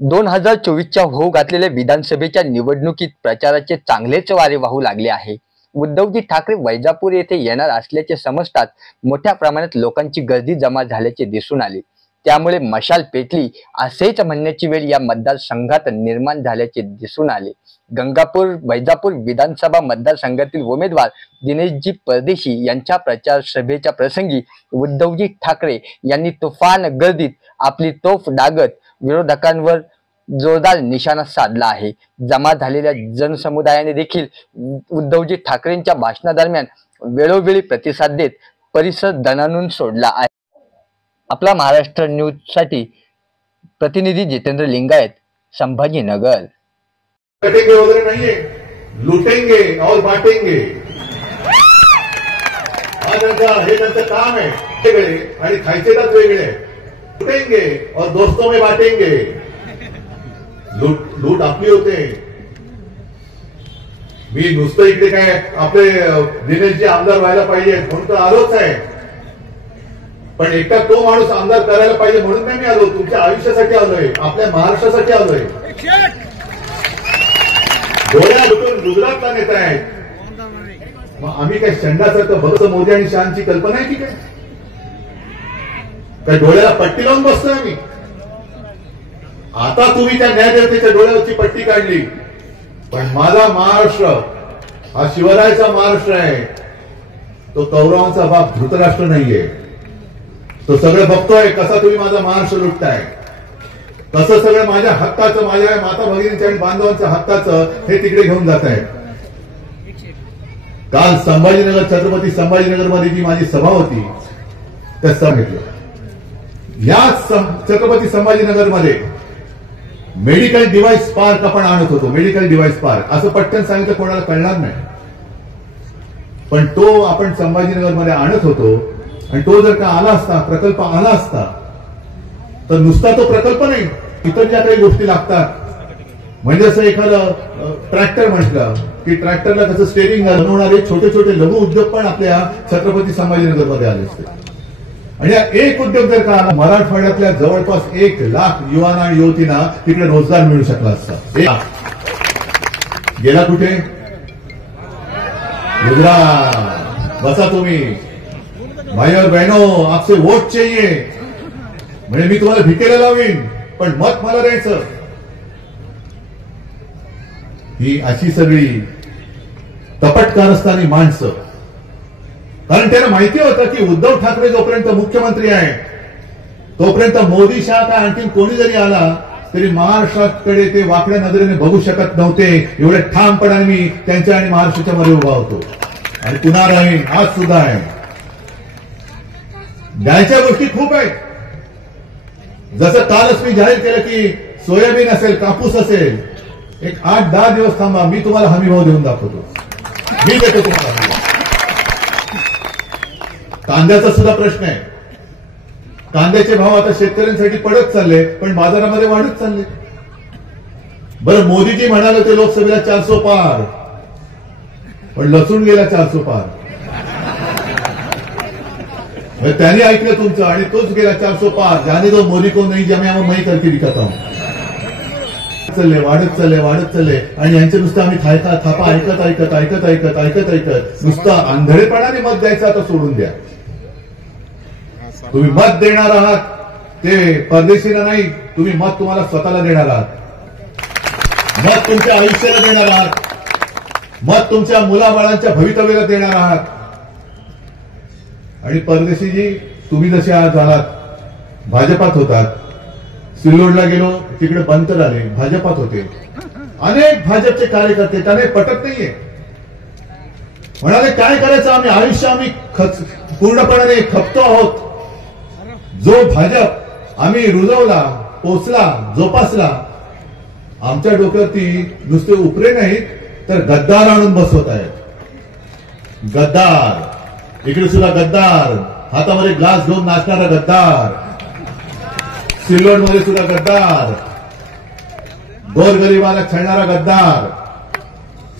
2024च्या होऊ घातलेल्या विधानसभेच्या निवडणुकीत प्रचाराचे चांगलेच वारे वाहू लागले आहे. उद्धवजी ठाकरे वैजापूर येथे येणार असल्याचे समजताच मोठ्या प्रमाणात लोकांची गर्दी जमा झाल्याचे दिसून आले. त्यामुळे मशाल पेटली असेच म्हणण्याची वेळ या मतदारसंघात निर्माण झाल्याचे दिसून आले. गंगापूर वैजापूर विधानसभा मतदारसंघातील उमेदवार दिनेशजी परदेशी यांच्या प्रचार सभेच्या प्रसंगी उद्धवजी ठाकरे यांनी तुफान गर्दीत आपली तोफ डागत विरोधकांवर जोरदार निशाणा साधला आहे. जमा झालेल्या जनसमुदायाने देखील उद्धवजी ठाकरेंच्या भाषणादरम्यान वेळोवेळी प्रतिसाद देत परिसर दणाणून सोडला आहे. आपला महाराष्ट्र न्यूज साठी प्रतिनिधी जितेंद्र लिंगायत, संभाजीनगर. कटेंगे वगैरह नहीं है, लूटेंगे और बांटेंगे. हे त्यांचं काम आहे. वेगळे आणि खायचे तर वेगळे. लूटेंगे और दोस्तों में बांटेंगे. लूट आपली होते. मी नुसतं इकडे काय आपले दिनेशजी आमदार व्हायला पाहिजे म्हणून तर आलोच आहे, पण एकटा तो माणूस आमदार करायला पाहिजे म्हणून नाही मी आलो. तुमच्या आयुष्यासाठी आलोय, आपल्या महाराष्ट्रासाठी आलोय. डोळ्या लुटून गुजरातला नेत आहेत. मग आम्ही काय शंडासारखं भक्त मोदी आणि शहांची कल्पना आहे की काय डोळ्याला पट्टी लावून बसतोय आम्ही. आता तुम्ही त्या न्यायदेवतेच्या डोळ्यावरची पट्टी काढली, पण माझा महाराष्ट्र हा शिवरायाचा महाराष्ट्र आहे. तो कौरवांचा बाप धृतराष्ट्र नाहीये. तो सगळं बघतोय कसा तुम्ही माझा महाराष्ट्र लुटताय, कसं सगळं माझ्या हक्काचं, माझ्या माता भगिनींच्या आणि बांधवांच्या हक्काचं हे तिकडे घेऊन जात आहे. काल संभाजीनगर, छत्रपती संभाजीनगरमध्ये जी माझी सभा होती त्या सांगितलं. याच छत्रपती संभाजीनगरमध्ये मेडिकल डिव्हाइस पार्क आपण आणत होतो. मेडिकल डिव्हाइस पार्क असं पटकन सांगितलं कोणाला कळणार नाही, पण तो आपण संभाजीनगरमध्ये आणत होतो. आणि तो जर का आला असता, प्रकल्प आला असता, तर नुसता तो प्रकल्प नाही, इतर ज्या काही गोष्टी लागतात, म्हणजे असं एखादं ट्रॅक्टर म्हटलं की ट्रॅक्टरला कसं स्टेरिंग बनवणारे छोटे छोटे लघु उद्योग पण आपल्या छत्रपती संभाजीनगरमध्ये आले असते. आणि एक उद्योग जर का आला, मराठवाड्यातल्या जवळपास 1 लाख युवांना आणि युवतींना तिकडे रोजगार मिळू शकला असता. गेला कुठे? गुजरात. बसा तुम्ही. भाई और बहनों, आपसे वोट चाहिए म्हणजे मी तुम्हाला भिकेला लावीन, पण मत मला द्यायचं. ही अशी सगळी कपट कारस्थानी माणसं. कारण त्यांना माहिती होतं की उद्धव ठाकरे जोपर्यंत मुख्यमंत्री आहे तोपर्यंत मोदी शहा काय आणखी कोणी जरी आला तरी महाराष्ट्राकडे ते वाकड्या नजरेने बघू शकत नव्हते. एवढे ठामपणाने मी त्यांच्या आणि महाराष्ट्राच्या मध्ये उभा होतो आणि पुन्हा राहीन, आज सुद्धा आहे. द्यायच्या गोष्टी खूप आहेत. जसं कालच मी जाहीर केलं की सोयाबीन असेल, कापूस असेल, एक 8-10 दिवस थांबा, मी तुम्हाला हमीभाव देऊन दाखवतो. मी देतो तुम्हाला. कांद्याचा सुद्धा प्रश्न आहे. कांद्याचे भाव आता शेतकऱ्यांसाठी पडत चालले, पण बाजारामध्ये वाढत चालले. बरं, मोदीजी म्हणाले ते लोकसभेला 400 पार, पण लसूण गेला 400 पार. त्यांनी ऐकलं तुमचं आणि तोच गेला 400 पार. जाने दो मोदी को नहीं, जमे हम मैं करके दिखाता हूं. चालले, वाढत चालले, वाढत चालले. आणि यांचे नुसतं आम्ही थापा ऐकत ऐकत ऐकत ऐकत ऐकत ऐकत नुसतं आंधळेपणाने मत द्यायचं आता सोडून द्या. तुम्ही मत देणार आहात ते परदेशीला नाही, तुम्ही मत तुम्हाला स्वतःला देणार आहात. मत तुमच्या आयुष्याला देणार आहात. मत तुमच्या मुलाबाळांच्या भवितव्याला देणार आहात. आणि परदेशीजी, तुम्ही जसे आज झालात, भाजपात होतात, सिल्लोडला गेलो तिकडे बंतर आले, भाजपात होते. अनेक भाजपचे कार्यकर्ते त्यांना पटत नाहीये. म्हणाले काय करायचं, आम्ही आयुष्य आम्ही पूर्णपणे खपतो आहोत. जो भाजप आम्ही रुजवला, पोचला, जोपासला, आमच्या डोक्यावरती नुसते उपरे नाहीत तर गद्दार आणून बसवत आहेत. गद्दार. इकडे सुद्धा गद्दार, हातामध्ये ग्लास घेऊन नाचणारा गद्दार. सिल्लोडमध्ये सुद्धा गद्दार, गोरगरिबाला छळणारा गद्दार.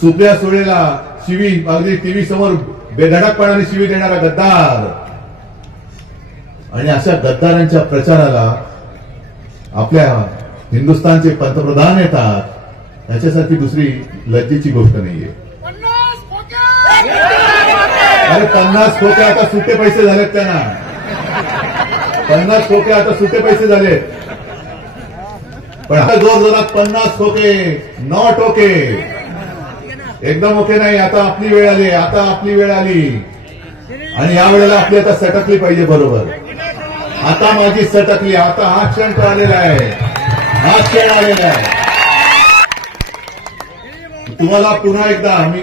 सुप्रिया सुळेला शिवी, अगदी टीव्ही समोर बेधडकपणाने शिवी देणारा गद्दार. आणि अशा गद्दारांच्या प्रचाराला आपल्या हिंदुस्थानचे पंतप्रधान येतात याच्यासारखी दुसरी लज्जेची गोष्ट नाहीये. अरे 50 खोके आता सुटे पैसे झालेत त्यांना. 50 खोके आता सुटे पैसे झालेत. पण आता जोर जोरात 50 खोके नॉट ओके. एकदम ओके नाही. आता आपली वेळ आली. आता आपली वेळ आली आणि या वेळेला आपली आता सटकली पाहिजे. बरोबर. आता माझी सटकली. आता हा क्षण आलेला आहे. हा क्षण आलेला आहे. तुम्हाला पुन्हा एकदा मी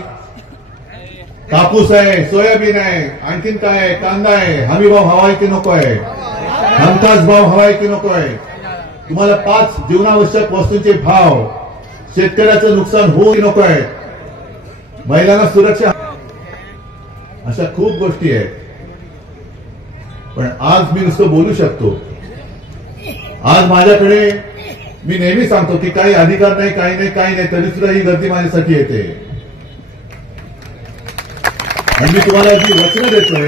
कापूस आहे, सोयाबीन आहे, आणखीन काय आहे, कांदा आहे, हमी भाव हवाय की नको आहे, हमखास भाव हवाय की नको आहे, तुम्हाला 5 जीवनावश्यक वस्तूंचे भाव, शेतकऱ्याचं नुकसान होऊ की नको आहे, महिलांना सुरक्षा, अशा खूप गोष्टी आहेत. पण आज मी नुसतं बोलू शकतो. आज माझ्याकडे मी नेहमी सांगतो की काही अधिकार नाही, काही नाही, काही नाही, तरी सुद्धा ही गर्दी माझ्यासाठी येते. आणि मी तुम्हाला जी वचनं देतोय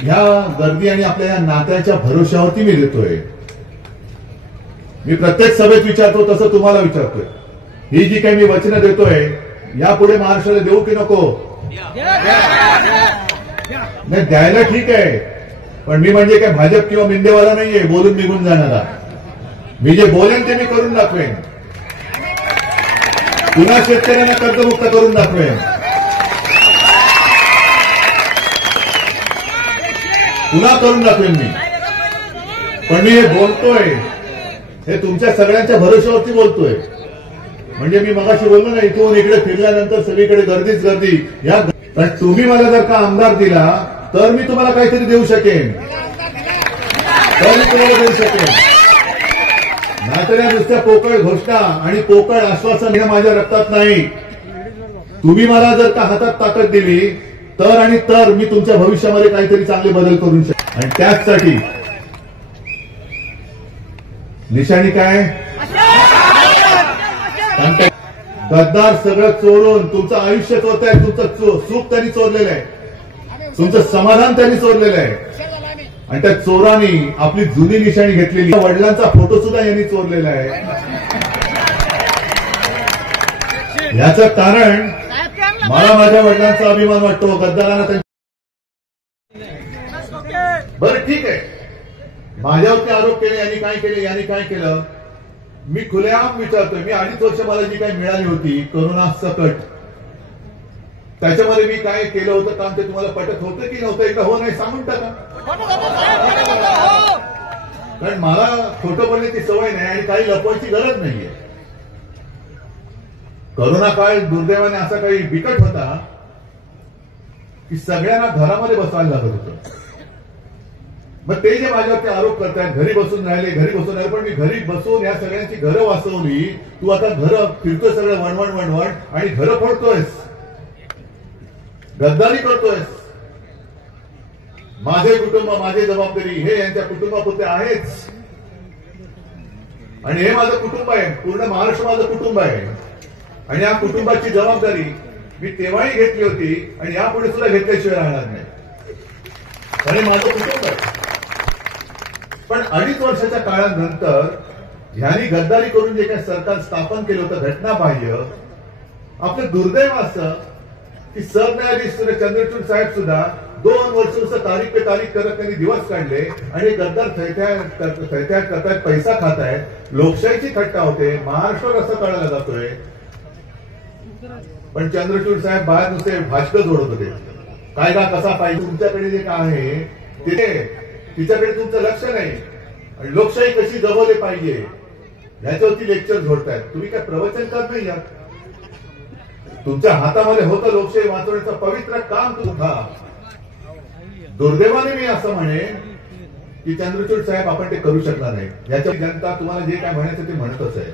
ह्या गर्दी आणि आपल्या या नात्याच्या भरोश्यावरती मी देतोय. मी प्रत्येक सभेत विचारतो तसं तुम्हाला विचारतोय. ही जी काही मी वचनं देतोय यापुढे महाराष्ट्राला देऊ की नको? नाही, द्यायला ठीक आहे. पण मी म्हणजे काय भाजप किंवा मिंदेवाला नाहीये बोलून निघून जाणारा. मी जे बोलेन ते मी करून दाखवेन. पुन्हा शेतकऱ्यांना कर्जमुक्त करून दाखवेन. पुन्हा करून दाखवेन मी. पण मी हे बोलतोय हे तुमच्या सगळ्यांच्या भरोश्यावरती बोलतोय. म्हणजे मी मगाशी बोललो ना, इथून इकडे फिरल्यानंतर सगळीकडे गर्दीच गर्दी. या पण तुम्ही मला जर का आमदार दिला तर मी तुम्हाला काहीतरी देऊ शकेन. तर मी तुम्हाला देऊ शकेन. नाहीतर या नुसत्या पोकळ घोषणा आणि पोकळ आश्वासन हे माझ्या रक्तात नाही. तुम्ही मला जर का हातात ताकद दिली तर आणि तर मी तुमच्या भविष्यामध्ये काहीतरी चांगले बदल करू शकतो. आणि त्याचसाठी निशाणी काय? गद्दार सगळं चोरून तुमचं आयुष्य चोरताय. तुमचं सुख त्यांनी चोरलेलं आहे. तुमचं समाधान त्यांनी चोरलेलं आहे. आणि त्या चोरांनी आपली जुनी निशाणी घेतलेली वडिलांचा फोटो सुद्धा यांनी चोरलेला आहे. याचं कारण मला माझ्या वडिलांचा अभिमान वाटतो. गद्दारांना बरं ठीक आहे, माझ्यावरती आरोप केले, यांनी काय केले, यांनी काय केलं. मी खुलेआम विचारतोय. मी 2.5 वर्ष मला जी काही मिळाली होती करोना सकट, त्याच्यामध्ये मी काय केलं होतं काम ते तुम्हाला पटत होतं की नव्हतं? एकदा हो नाही सांगून टाका. कारण मला खोटं बोलण्याची सवय नाही आणि काही लपवायची गरज नाहीये. करोना काळ दुर्दैवाने असा काही बिकट होता की सगळ्यांना घरामध्ये बसवायला लागत होतं. मग ते जे माझ्यावरती आरोप करतायत घरी बसून राहिले, घरी बसून राहिले, पण मी घरी बसून या सगळ्यांची घरं वाचवली. तू आता घरं फिरतोय सगळं वणवण वणवण आणि घरं फोडतोयस, गद्दारी करतोयस. माझे कुटुंब माझी जबाबदारी हे यांच्या कुटुंबापुरते आहेच. आणि हे माझं कुटुंब आहे. पूर्ण महाराष्ट्र माझं कुटुंब आहे. आणि या कुटुंबाची जबाबदारी मी तेव्हाही घेतली होती आणि यापुढे सुद्धा घेतल्याशिवाय राहणार नाही. आणि माझं कुटुंब आहे. पण 2.5 वर्षाच्या काळानंतर ह्यांनी गद्दारी करून जे काही सरकार स्थापन केलं होतं घटनाबाह्य, आपलं दुर्दैव असं की सरन्यायाधीश चंद्रचूड साहेब सुद्धा 2 वर्ष तारीख पे तारीख करत त्यांनी दिवस काढले आणि गद्दार थैत्यात करतायत, पैसा खातायत, लोकशाहीची थट्टा होते, महाराष्ट्र कसा कळायला जातोय. पण चंद्रचूड साहेब बाहेर नुसते भाषण जोडत होते. कायदा कसा पाहिजे, तुमच्याकडे जे काय आहे ते तिच्याकडे तुमचं लक्ष नाही. आणि लोकशाही कशी जगवली पाहिजे याच्यावरती लेक्चर झोडतायत. तुम्ही काय प्रवचनकार नाही आहात. तुमच्या हातामध्ये होतं लोकशाही वाचवण्याचं पवित्र काम तुमचा. दुर्दैवाने मी असं म्हणेन की चंद्रचूड साहेब आपण ते करू शकणार नाही. याच्या जनता तुम्हाला जे काय म्हणायचं ते म्हणतच आहे.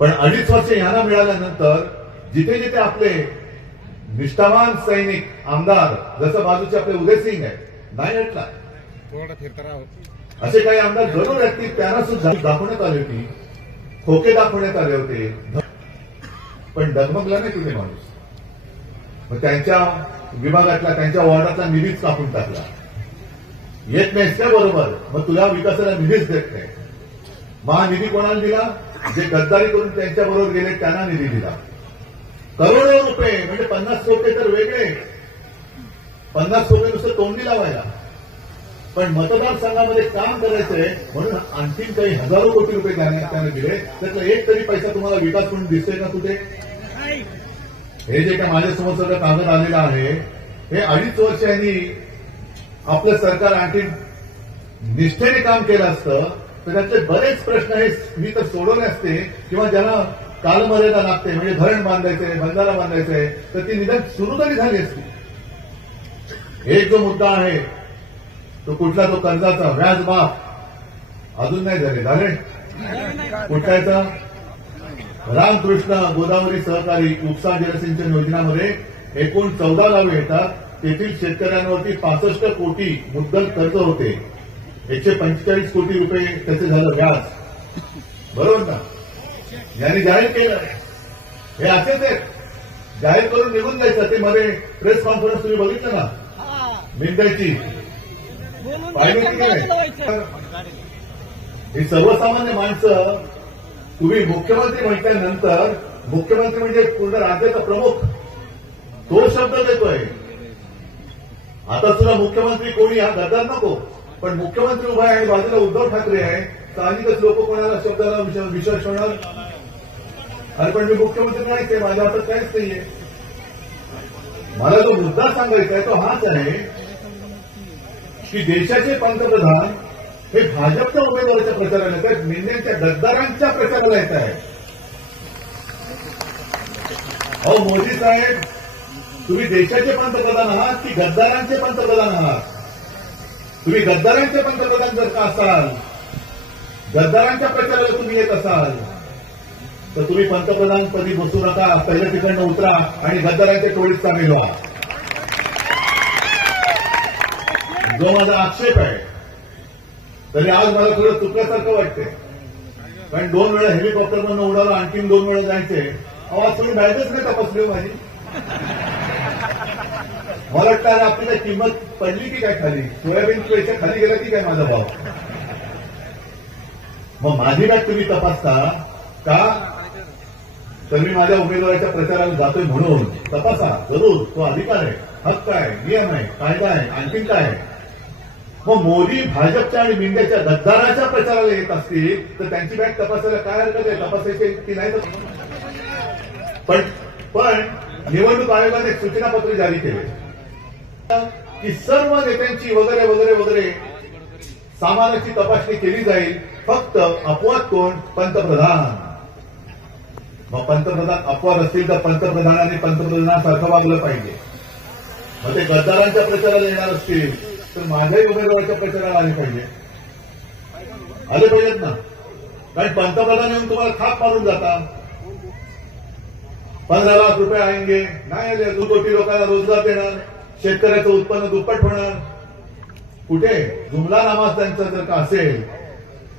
पण 2.5 वर्ष यांना मिळाल्यानंतर जिथे जिथे आपले निष्ठावान सैनिक आमदार, जसं बाजूचे आपले उदयसिंग आहे, नाही हटला, असे काही आमदार जरूर आहेत त्यांना सुद्धा दाखवण्यात आली होती, खोके दाखवण्यात आले होते, पण डगमगला नाही तुझे माणूस. मग त्यांच्या विभागातला त्यांच्या वॉर्डातला निधीच कापून टाकला. येत नाहीस का बरोबर, मग तुला विकासाला निधीच देत नाही. महानिधी कोणाला दिला? जे गद्दारी करून त्यांच्याबरोबर गेले त्यांना निधी दिला. करोडो रुपये म्हणजे 50 कोटी तर वेगळे, 50 कोटी नुसतं तोंडी लावायला, पण मतदारसंघामध्ये काम करायचंय म्हणून आणखीन काही हजारो कोटी रुपये त्याने दिले. त्यातला एक तरी पैसा तुम्हाला विकास म्हणून दिसतोय का कुठे? हे जे काय माझ्यासमोर सगळं कागद आलेलं आहे, हे 2.5 वर्ष यांनी आपलं सरकार आणखी निष्ठेने काम केलं असतं तर त्यातले बरेच प्रश्न हे मी तर सोडवले असते, किंवा ज्यांना कालमर्यादा लागते म्हणजे धरण बांधायचंय, बंधारा बांधायचंय, तर ती निदान सुरू तरी झाली असती. एक जो मुद्दा आहे तो कुठला? तो कर्जाचा व्याज माफ अजून नाही झाले. कुठल्याचा? रामकृष्ण गोदावरी सहकारी उपसा जलसिंचन योजनामध्ये एकूण 14 गावे येतात. तेथील शेतकऱ्यांवरती 65 कोटी मुद्दल कर्ज होते. 145 कोटी रुपये त्याचे झालं व्याज. बरोबर ना? यांनी जाहीर केलं. हे असेच आहे, जाहीर करून निघून जायचं. ते मध्ये प्रेस कॉन्फरन्स तुम्ही बघितलं ना मिंद्याची, पाहिजे की नाही? ही सर्वसामान्य माणसं, तुम्ही मुख्यमंत्री म्हटल्यानंतर, मुख्यमंत्री म्हणजे पूर्ण राज्याचा प्रमुख, तो शब्द देतोय. आता सुद्धा मुख्यमंत्री कोणी हा गद्दार नको, पण मुख्यमंत्री उभा आहे आणि बाजूला उद्धव ठाकरे आहे, साहजिकच लोक कोणाला शब्दाला विश्वास ठेवणार? अरे पण मी मुख्यमंत्री नाहीच आहे, माझ्या हातात काहीच नाहीये. मला जो मुद्दा सांगायचा आहे तो हाच आहे की देशाचे पंतप्रधान हे भाजपच्या उमेदवाराच्या प्रचाराला येत आहेत, नेत्यांच्या गद्दारांच्या प्रचाराला येत आहे. अहो मोदी साहेब, तुम्ही देशाचे पंतप्रधान आहात की गद्दारांचे पंतप्रधान आहात? तुम्ही गद्दारांचे पंतप्रधान जर का असाल, गद्दारांच्या प्रचाराला तुम्ही येत असाल, तर तुम्ही पंतप्रधानपदी बसू नका, पहिल्या ठिकाणी उतरा आणि गद्दारांच्या टोळीत सामील व्हा. जो माझा आक्षेप आहे, तरी आज मला थोडं चुकल्यासारखं वाटतंय. कारण 2 वेळा हेलिकॉप्टरमधून उडालं, आणखीन 2 वेळा जायचे. आवाज थोडी बॅगच नाही तपासली माझी. मला वाटतं आपल्याला किंमत पडली की काय खाली? सोयाबीन पैसे खाली गेला की काय माझा भाव? मग माझी बॅग तुम्ही तपासता का? तर मी माझ्या उमेदवाराच्या प्रचाराला जातोय म्हणून तपासा, जरूर. तो अधिकार आहे, हक्क आहे, नियम आहे, कायदा आहे, आणखीन काय आहे. मग मोदी भाजपच्या आणि मिंद्याच्या गद्दाराच्या प्रचाराला येत असतील तर त्यांची बॅग तपासायला काय हरकत आहे? तपासायची की नाही? पण निवडणूक आयोगाने एक सूचनापत्र जारी केले की सर्व नेत्यांची वगैरे वगैरे वगैरे सामानाची तपासणी केली जाईल. फक्त अपवाद कोण? पंतप्रधान. मग पंतप्रधान अपवाद असतील तर पंतप्रधानाने पंतप्रधानासारखं वागलं पाहिजे. मग ते गद्दारांच्या प्रचाराला येणार असतील तर माझ्याही उमेदवाराच्या प्रचाराला आले पाहिजेत ना. कारण पंतप्रधान येऊन तुम्हाला थाप मारून जाता. 15 लाख रुपये आएंगे, नाही आले. 2 कोटी लोकांना रोजगार देणार, शेतकऱ्याचं उत्पन्न दुप्पट होणार. कुठे? जुमला नामाज त्यांचा जर का असेल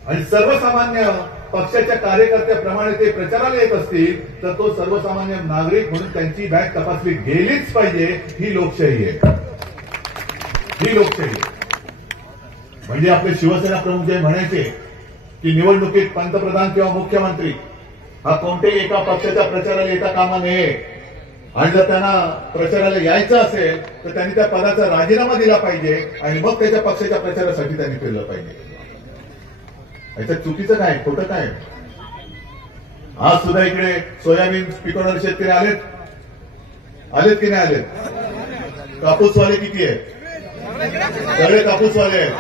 आणि सर्वसामान्य पक्षाच्या कार्यकर्त्याप्रमाणे ते प्रचाराला येत असतील तर तो सर्वसामान्य नागरिक म्हणून त्यांची बॅग तपासली गेलीच पाहिजे. ही लोकशाही आहे, ही लोकशाही आहे. म्हणजे आपले शिवसेना प्रमुख जे म्हणायचे की निवडणुकीत पंतप्रधान किंवा मुख्यमंत्री हा कोणत्याही एका पक्षाच्या प्रचाराला येता कामा नये, आणि जर त्यांना प्रचाराला यायचं असेल तर त्यांनी त्या पदाचा राजीनामा दिला पाहिजे आणि मग त्याच्या पक्षाच्या प्रचारासाठी त्यांनी केलं पाहिजे. याच्यात चुकीचं काय, खोटं काय? आज सुद्धा इकडे सोयाबीन पिकवणारे शेतकरी आलेत की नाही आलेत? कापूसवाले किती आहेत? सगळे कापूसवाले आहेत.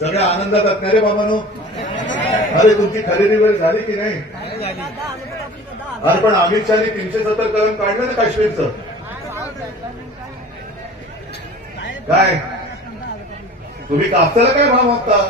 सगळ्या आनंदात असणार रे बाबांनो. अरे तुमची खरेदी वेळ झाली की नाही? अरे पण अमित शहाने 370 कलम काढलं ना काश्मीरचं. काय तुम्ही कापसाला काय भाव मागता?